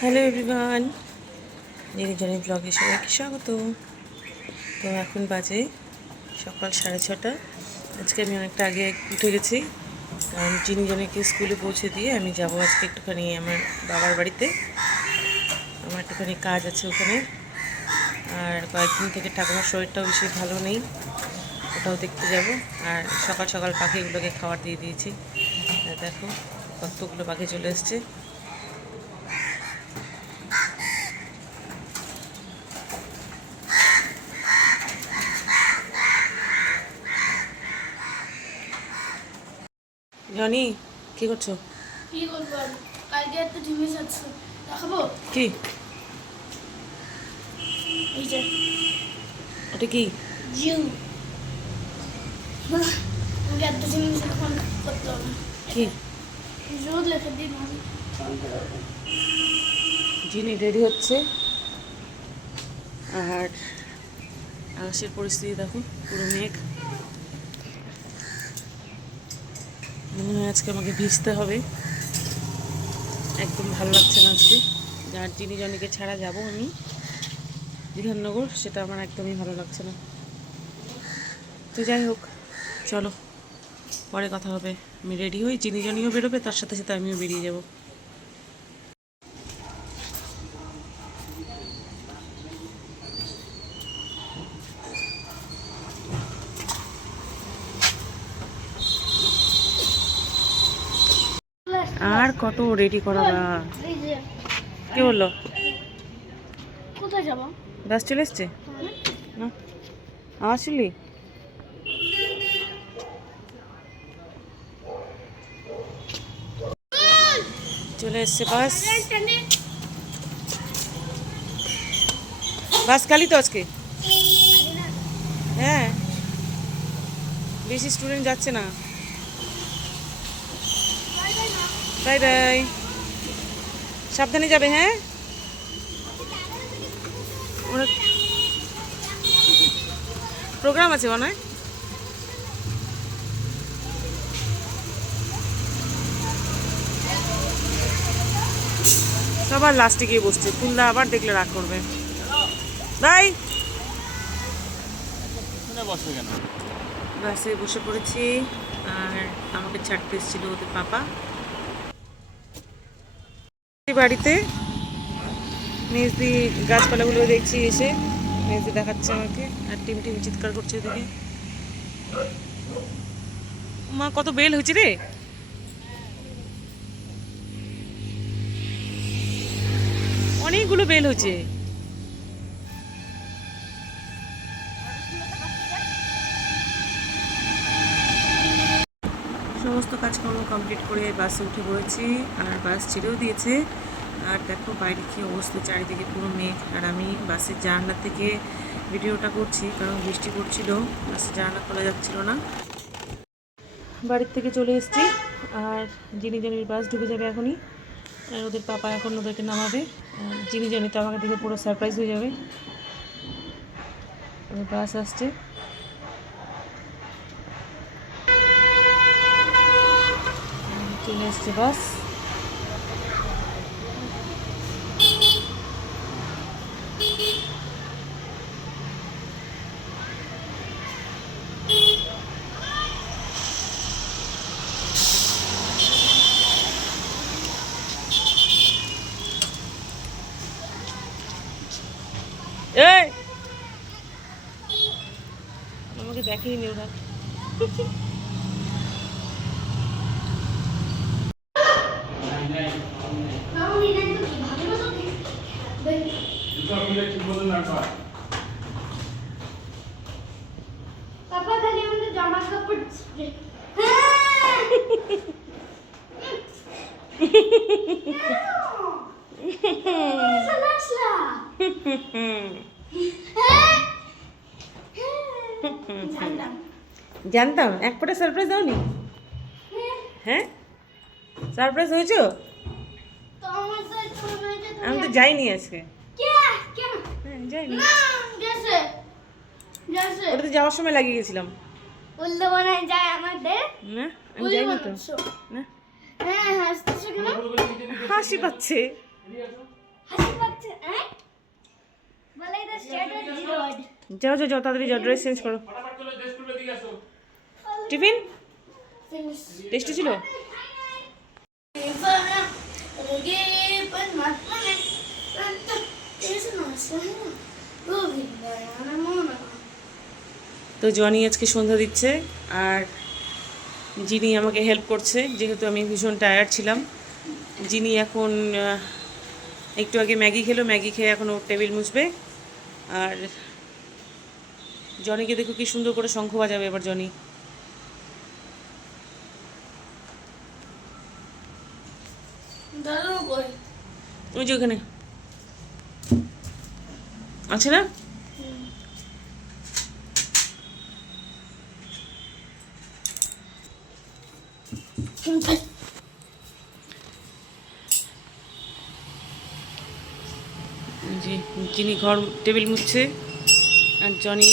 Hello everyone, Niranjani ব্লগে সবাইকে স্বাগত। তো এখন বাজে সকাল 6:30। আজকে আমি অনেকটা আগে উঠে গেছি, কারণ জিনিজনকে স্কুলে পৌঁছে দিয়ে আমি যাব আজকে একটুখানি আমার বাবার বাড়িতে। আমার একটুখানি কাজ আছে ওখানে, আর কয়েকদিন থেকে ঠাকুমার শরীরটাও বেশি ভালো নেই, ওটাও দেখতে যাব। আর সকাল সকাল পাখিগুলোকে খাবার দিয়ে দিয়েছি। দেখো কতগুলো পাখি চলে এসছে। জনি, কি করছো? কি করবো আর? কালকে একটা জিনিস আছে, দেখাবো? কি? এই যে ওটা কি? জিউ। আমাকে একটা জিনিস এখন করতে হবে। কি? জিউ লিখে দিন আমি। জিনি রেডি হচ্ছে, আর আকাশের পরিস্থিতি দেখো, পুরো মেঘ। মনে হয় আজকে আমাকে ভিজতে হবে, একদম ভালো লাগছে না আজকে। যার জিনি জনিকে ছাড়া যাব আমি বিধাননগর, সেটা আমার একদমই ভালো লাগছে না। তো যাই হোক, চলো পরে কথা হবে। আমি রেডি হই, জিনি জনিও বেরোবে, তার সাথে সাথে আমিও বেরিয়ে যাব। আর কত রেডি করাবা? এই যে কি বললো? কোথায় যাবো? বাস চলে এসছে না? আমার চলি চলে এসছে বাস। বাস খালি তো আজকে? হ্যাঁ, বেশি স্টুডেন্ট যাচ্ছে না। বাই বাই, সাবধানে যাবে। হ্যাঁ, অনেক প্রোগ্রাম আছে মনে হয়। সবার লাস্টে গিয়ে বসছে, ফুলদা আবার দেখলে রাগ করবে। বাই। বাসে বসে পড়েছি, আর আমাকে ছাড়তে এসেছিল ওদের পাপা। বাড়িতে মেজদি গাছপালাগুলো দেখছি এসে, মেজদি দেখাচ্ছে আমাকে, আর টিম টিম চিৎকার করছে এদিকে। মা কত বেল হয়েছে রে! অনেকগুলো বেল হয়েছে। সমস্ত কাজকর্ম কমপ্লিট করে বাসে উঠে পড়েছি, আর বাস ছেড়েও দিয়েছে। আর দেখো বাইরে কী অবস্থা, চারিদিকে পুরো মেঘ। আর আমি বাসের জানলা থেকে ভিডিওটা করছি, কারণ বৃষ্টি পড়ছিল, বাসের জানলা খোলা যাচ্ছিল না। বাড়ির থেকে চলে এসেছি, আর জিনি জানির বাস ঢুকে যাবে এখনই। আর ওদের পাপা এখন ওদেরকে নামাবে। জিনি জানি তো আমাকে দেখে পুরো সারপ্রাইজ হয়ে যাবে। বাস আসছে। চলে এসছে বাস। এই আমাকে দেখেই ওরা। পাপা খালি আমাদের জামা কাপড় জানতাম, এক ফোঁটা সারপ্রাইজ দাওনি? হ্যাঁ, সারপ্রাইজ হয়েছো? আমি তো যাইনি আজকে। হ্যাঁ, যাইনি। ওটা তো যাওয়ার সময় লাগিয়ে গেছিলাম। না, আমি যাইনি তো। না, হাসি পাচ্ছে। হাসি পাচ্ছে হ্যাঁ বলে এটা স্ট্যান্ডার্ড জিরো যাও যাও যাও তাড়াতাড়ি যাও, ড্রেস চেঞ্জ করো। টিফিন ফিনিশ টেস্টি ছিল? रोगे परमात्मा ने संत तेज नासना गोविंद नमो नमः। তো জনি আজকে সন্ধ্যা দিচ্ছে আর জিনি আমাকে হেল্প করছে, যেহেতু আমি ভীষণ টায়ার্ড ছিলাম। জিনি এখন একটু আগে ম্যাগি খেলো, ম্যাগি খেয়ে এখন ওর টেবিল মুছবে। আর জনিকে দেখো কি সুন্দর করে শঙ্খ বাজাবে এবার জনি। दारू कोई ওই যে ওখানে আছে না? এই যে জিনি ঘর টেবিল মুছছে আর জনি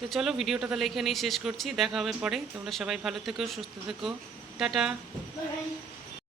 তো চলো ভিডিওটা তাহলে এখানেই শেষ করছি, দেখা হবে পরে। তোমরা সবাই ভালো থেকো, সুস্থ থেকো, টাটা। बाय